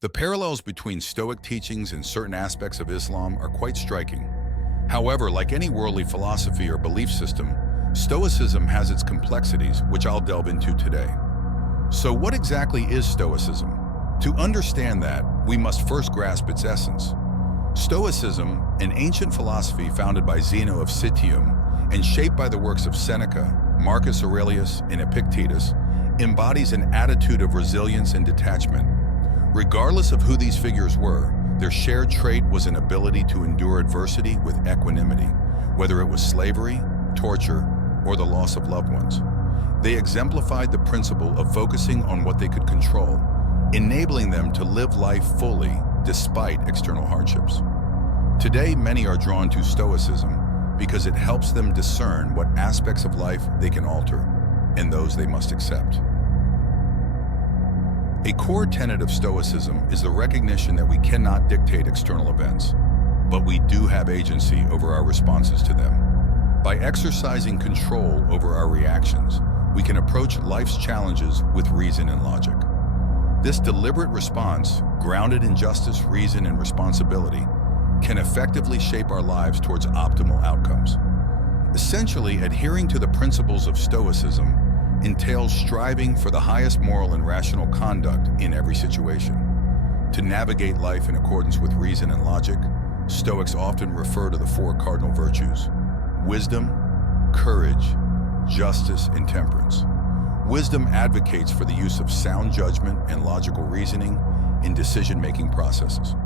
The parallels between Stoic teachings and certain aspects of Islam are quite striking. However, like any worldly philosophy or belief system, Stoicism has its complexities, which I'll delve into today. So what exactly is Stoicism? To understand that, we must first grasp its essence. Stoicism, an ancient philosophy founded by Zeno of Citium and shaped by the works of Seneca, Marcus Aurelius, and Epictetus, embodies an attitude of resilience and detachment. Regardless of who these figures were, their shared trait was an ability to endure adversity with equanimity, whether it was slavery, torture, or the loss of loved ones. They exemplified the principle of focusing on what they could control, enabling them to live life fully despite external hardships. Today, many are drawn to Stoicism because it helps them discern what aspects of life they can alter and those they must accept. A core tenet of Stoicism is the recognition that we cannot dictate external events, but we do have agency over our responses to them. By exercising control over our reactions, we can approach life's challenges with reason and logic. This deliberate response, grounded in justice, reason, and responsibility, can effectively shape our lives towards optimal outcomes. Essentially, adhering to the principles of Stoicism entails striving for the highest moral and rational conduct in every situation. To navigate life in accordance with reason and logic, Stoics often refer to the four cardinal virtues: wisdom, courage, justice, and temperance. Wisdom advocates for the use of sound judgment and logical reasoning in decision-making processes.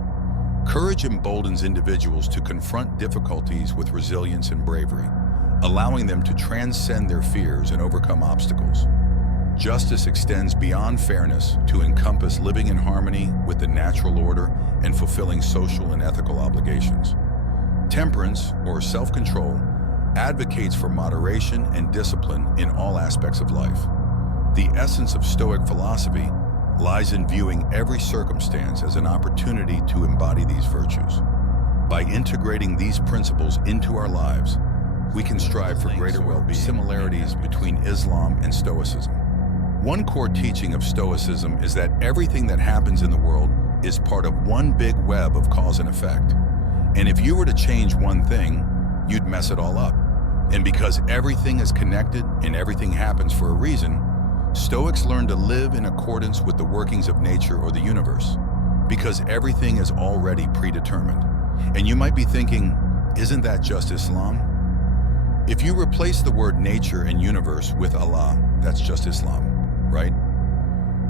Courage emboldens individuals to confront difficulties with resilience and bravery, allowing them to transcend their fears and overcome obstacles. Justice extends beyond fairness to encompass living in harmony with the natural order and fulfilling social and ethical obligations. Temperance, or self-control, advocates for moderation and discipline in all aspects of life. The essence of Stoic philosophy lies in viewing every circumstance as an opportunity to embody these virtues. By integrating these principles into our lives, we can strive for greater well-being. Similarities between Islam and Stoicism. One core teaching of Stoicism is that everything that happens in the world is part of one big web of cause and effect. And if you were to change one thing, you'd mess it all up. And because everything is connected and everything happens for a reason, Stoics learn to live in accordance with the workings of nature or the universe, because everything is already predetermined. And you might be thinking, isn't that just Islam? If you replace the word nature and universe with Allah, that's just Islam, right?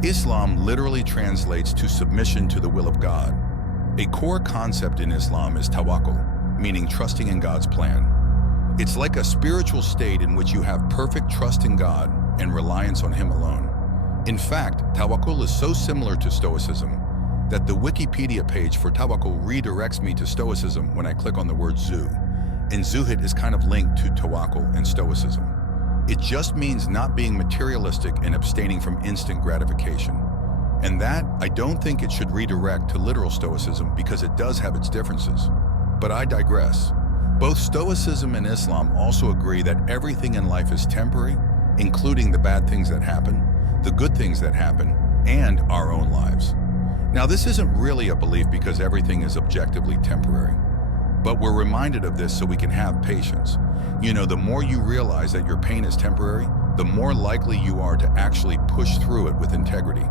Islam literally translates to submission to the will of God. A core concept in Islam is tawakkul, meaning trusting in God's plan. It's like a spiritual state in which you have perfect trust in God and reliance on Him alone. In fact, tawakkul is so similar to Stoicism that the Wikipedia page for tawakkul redirects me to Stoicism when I click on the word zu. And zuhud is kind of linked to tawakkul and Stoicism. It just means not being materialistic and abstaining from instant gratification. And that, I don't think it should redirect to literal Stoicism because it does have its differences. But I digress. Both Stoicism and Islam also agree that everything in life is temporary, including the bad things that happen, the good things that happen, and our own lives. Now, this isn't really a belief because everything is objectively temporary. But we're reminded of this so we can have patience. You know, the more you realize that your pain is temporary, the more likely you are to actually push through it with integrity.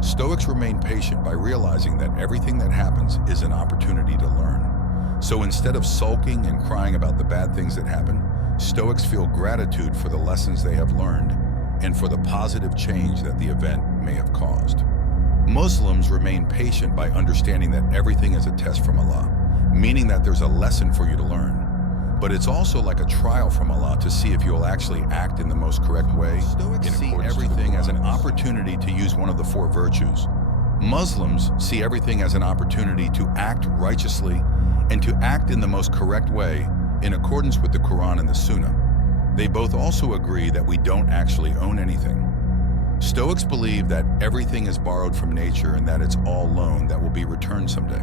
Stoics remain patient by realizing that everything that happens is an opportunity to learn. So instead of sulking and crying about the bad things that happen, Stoics feel gratitude for the lessons they have learned and for the positive change that the event may have caused. Muslims remain patient by understanding that everything is a test from Allah, meaning that there's a lesson for you to learn. But it's also like a trial from Allah to see if you'll actually act in the most correct way. Stoics see everything as an opportunity to use one of the four virtues. Muslims see everything as an opportunity to act righteously and to act in the most correct way in accordance with the Quran and the Sunnah. They both also agree that we don't actually own anything. Stoics believe that everything is borrowed from nature and that it's all loan that will be returned someday.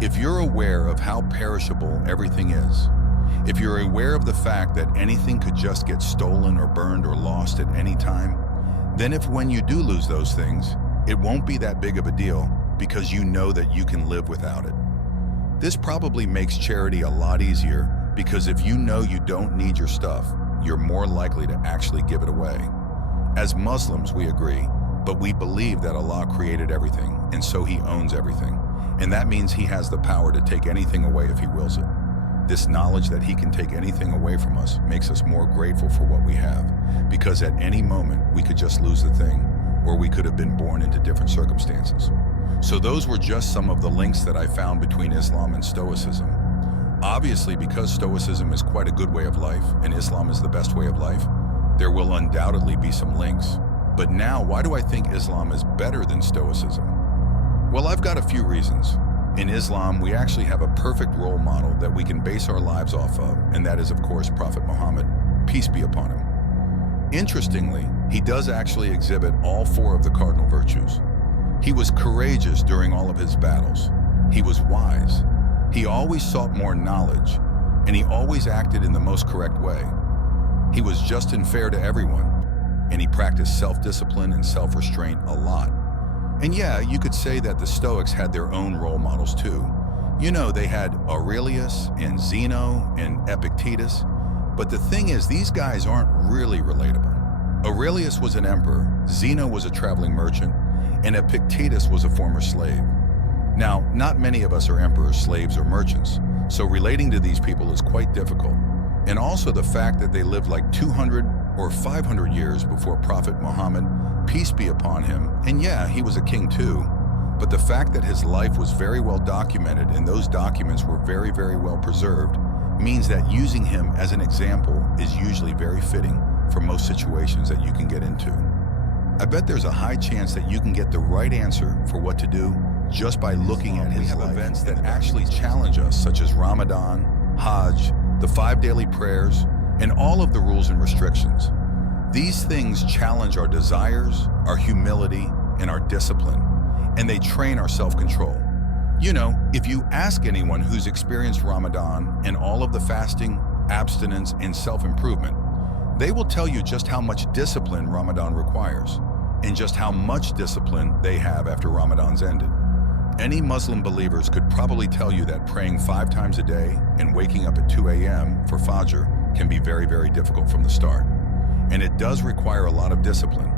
If you're aware of how perishable everything is, if you're aware of the fact that anything could just get stolen or burned or lost at any time, then if when you do lose those things, it won't be that big of a deal because you know that you can live without it. This probably makes charity a lot easier because if you know you don't need your stuff, you're more likely to actually give it away. As Muslims, we agree, but we believe that Allah created everything, and so He owns everything. And that means He has the power to take anything away if He wills it. This knowledge that He can take anything away from us makes us more grateful for what we have, because at any moment we could just lose the thing, or we could have been born into different circumstances. So those were just some of the links that I found between Islam and Stoicism. Obviously, because Stoicism is quite a good way of life, and Islam is the best way of life, there will undoubtedly be some links. But now, why do I think Islam is better than Stoicism? Well, I've got a few reasons. In Islam, we actually have a perfect role model that we can base our lives off of, and that is, of course, Prophet Muhammad, peace be upon him. Interestingly, he does actually exhibit all four of the cardinal virtues. He was courageous during all of his battles. He was wise. He always sought more knowledge, and he always acted in the most correct way. He was just and fair to everyone, and he practiced self-discipline and self-restraint a lot. And yeah, you could say that the Stoics had their own role models too. You know, they had Aurelius and Zeno and Epictetus, but the thing is, these guys aren't really relatable. Aurelius was an emperor, Zeno was a traveling merchant, and Epictetus was a former slave. Now, not many of us are emperors, slaves, or merchants, so relating to these people is quite difficult. And also the fact that they lived like 200 or 500 years before Prophet Muhammad, peace be upon him, and yeah, he was a king too, but the fact that his life was very well documented and those documents were very, very well preserved means that using him as an example is usually very fitting for most situations that you can get into. I bet there's a high chance that you can get the right answer for what to do just by looking at his life. We have events that actually challenge us, such as Ramadan, Hajj, the 5 daily prayers, and all of the rules and restrictions. These things challenge our desires, our humility, and our discipline, and they train our self-control. You know, if you ask anyone who's experienced Ramadan and all of the fasting, abstinence, and self-improvement, they will tell you just how much discipline Ramadan requires, and just how much discipline they have after Ramadan's ended. Any Muslim believers could probably tell you that praying 5 times a day and waking up at 2 a.m. for Fajr can be very, very difficult from the start. And it does require a lot of discipline,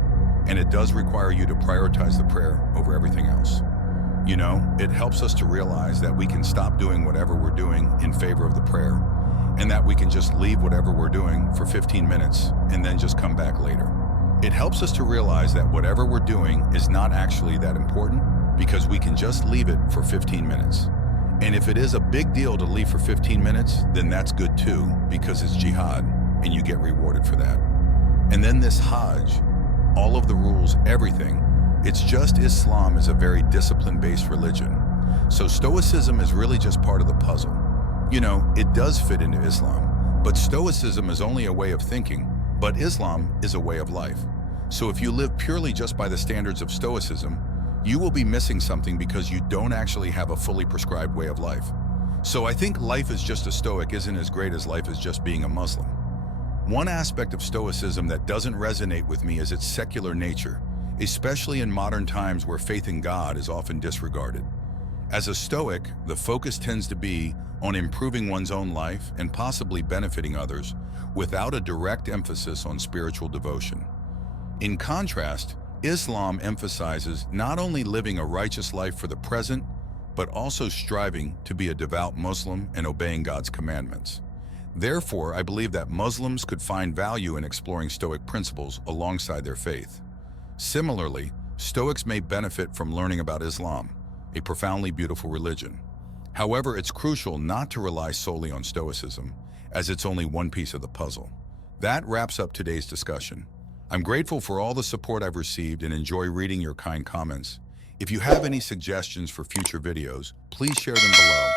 and it does require you to prioritize the prayer over everything else. You know, it helps us to realize that we can stop doing whatever we're doing in favor of the prayer, and that we can just leave whatever we're doing for 15 minutes and then just come back later. It helps us to realize that whatever we're doing is not actually that important because we can just leave it for 15 minutes. And if it is a big deal to leave for 15 minutes, then that's good too, because it's jihad and you get rewarded for that. And then this Hajj, all of the rules, everything, it's just Islam is a very discipline-based religion. So Stoicism is really just part of the puzzle. You know, it does fit into Islam, but Stoicism is only a way of thinking, but Islam is a way of life. So if you live purely just by the standards of Stoicism, you will be missing something because you don't actually have a fully prescribed way of life. So I think life as just a Stoic isn't as great as life as just being a Muslim. One aspect of Stoicism that doesn't resonate with me is its secular nature, especially in modern times where faith in God is often disregarded. As a Stoic, the focus tends to be on improving one's own life and possibly benefiting others without a direct emphasis on spiritual devotion. In contrast, Islam emphasizes not only living a righteous life for the present, but also striving to be a devout Muslim and obeying God's commandments. Therefore, I believe that Muslims could find value in exploring Stoic principles alongside their faith. Similarly, Stoics may benefit from learning about Islam, a profoundly beautiful religion. However, it's crucial not to rely solely on Stoicism, as it's only one piece of the puzzle. That wraps up today's discussion. I'm grateful for all the support I've received and enjoy reading your kind comments. If you have any suggestions for future videos, please share them below.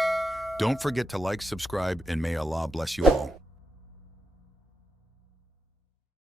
Don't forget to like, subscribe, and may Allah bless you all.